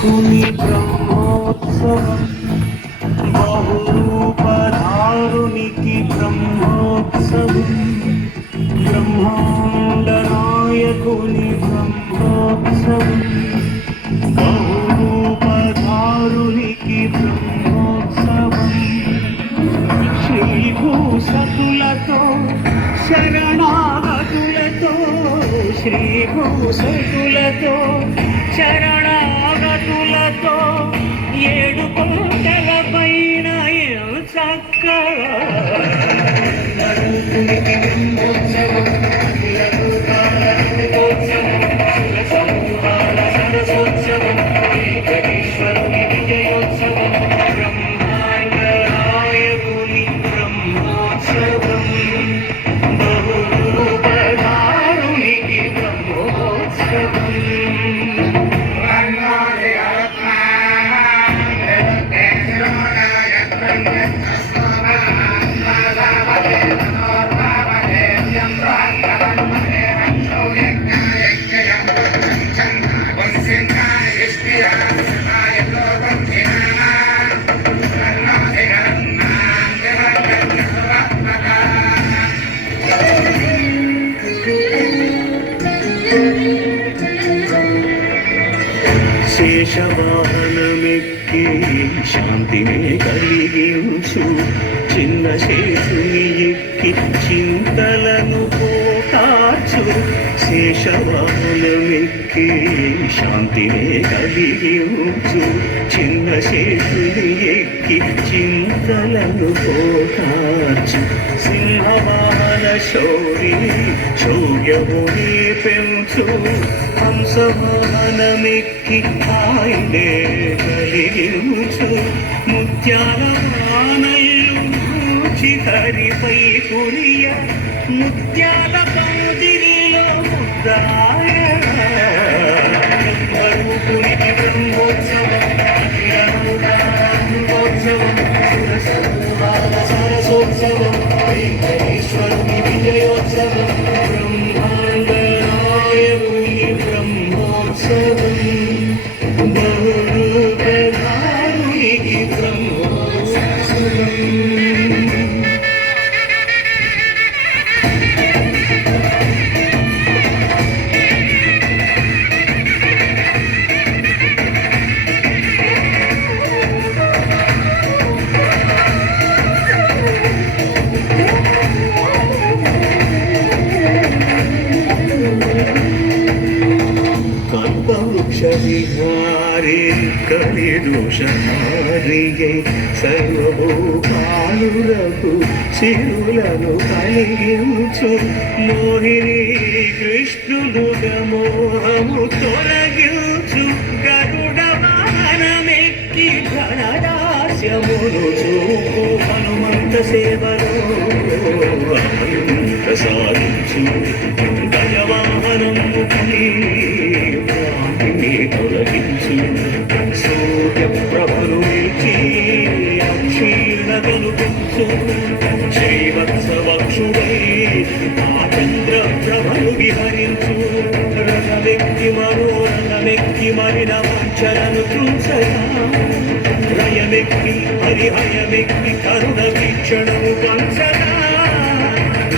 कुनि ब्रह्मोत्सवम् बहुरूपधारुनिकी ब्रह्मोत्सवम् ब्रह्माण्डनायकुनि ब्रह्मोत्सवम् बहुरूपधारुनिकी ब्रह्मोत्सवम् श्रीभूसतुलतो शरणागतुलतो श्रीभूसतुलतो శరణాగతులతో ఏడు కొండల పైన సరసోత్సవం వెంకటేశ్వరుని విజయోత్సవం బ్రహ్మాండనాయకుని బ్రహ్మోత్సవం బహురూపధారునికి బ్రహ్మోత్సవం శేషవాహనమెక్కి శాంతినే కలిగించు చిన్న శేషుని ఎక్కి చింతలను పోకార్చు శేషవాహనమెక్కి శాంతినే కలిగించు చిన్న శేషుని ఎక్కి చింతలను పోకార్చు సింహవాహన శౌరి శౌర్యముని పెంచు హంసవాహనమెక్కి ఆయనే కలిగించు ముత్యాల వానల్లు హరిపై కురియ ముత్యాల పందిరిలో ముద్దాయ బ్రహ్మరూపుని బ్రహ్మోత్సవం సరసోత్సవం వెంకటేశ్వరుని విజయోత్సవం బ్రహ్మాండనాయకుని బ్రహ్మోత్సవం బహురూపధారునికి బ్రహ్మోత్సవం విహారే కలిదోషహారియై సర్వభూపాలులకు సిరులను కలిగించు మోహిని కృష్ణుడుగా మోహము తొలగించు గరుడ వాహనమెక్కి ఘనదాస్యమును చూపు హనుమంత సేవలో అభయం ప్రసాదించు గజవాహనము తొలగించు సూర్యప్రభను నిలిచి అక్షీర్ణతను పెంచు శ్రీవత్సవక్షుడై ఆ చంద్రప్రభను విహరించు రథమెక్కి మనోరథమెక్కి మరిన వంచలను చూసగా రయమెక్కి హరిహయమెక్కి కరుణ వీక్షణము పంచగా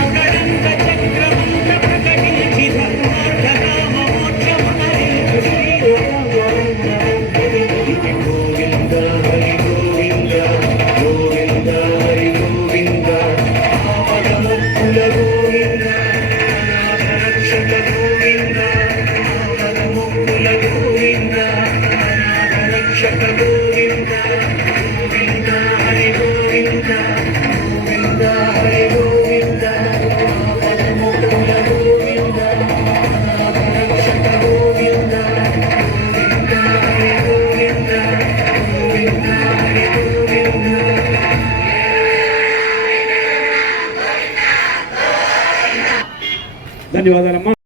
అగడంగ చక్రమంత ప్రకటించి ధన్యవాదాలమ్మా.